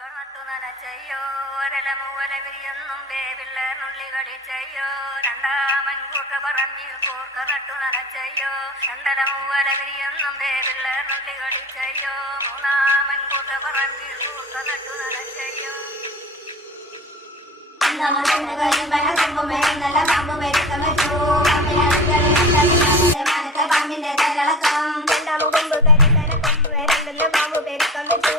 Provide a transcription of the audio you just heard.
നട്ടു നനച്ചയ്യോ ഒരല മൂവല വിരിയൊന്നും വേവിള്ളനുള്ളി കടിച്ചയ്യോ രണ്ടാമൻ കൂട്ട പറമ്പിൽ കൂർക്ക നട്ടു നനച്ചയ്യോ രണ്ടല മൂവല വിരിയൊന്നും വേവിള്ളനുള്ളി കടിച്ചയ്യോ മൂന്നാമൻ കൂട്ട പറമ്പിൽ കൂർക്ക നട്ടു നനച്ചയ്യോ പാമ്പിന്റെ തലളക്കം പാമ്പ് പെരുക്കം വെച്ചു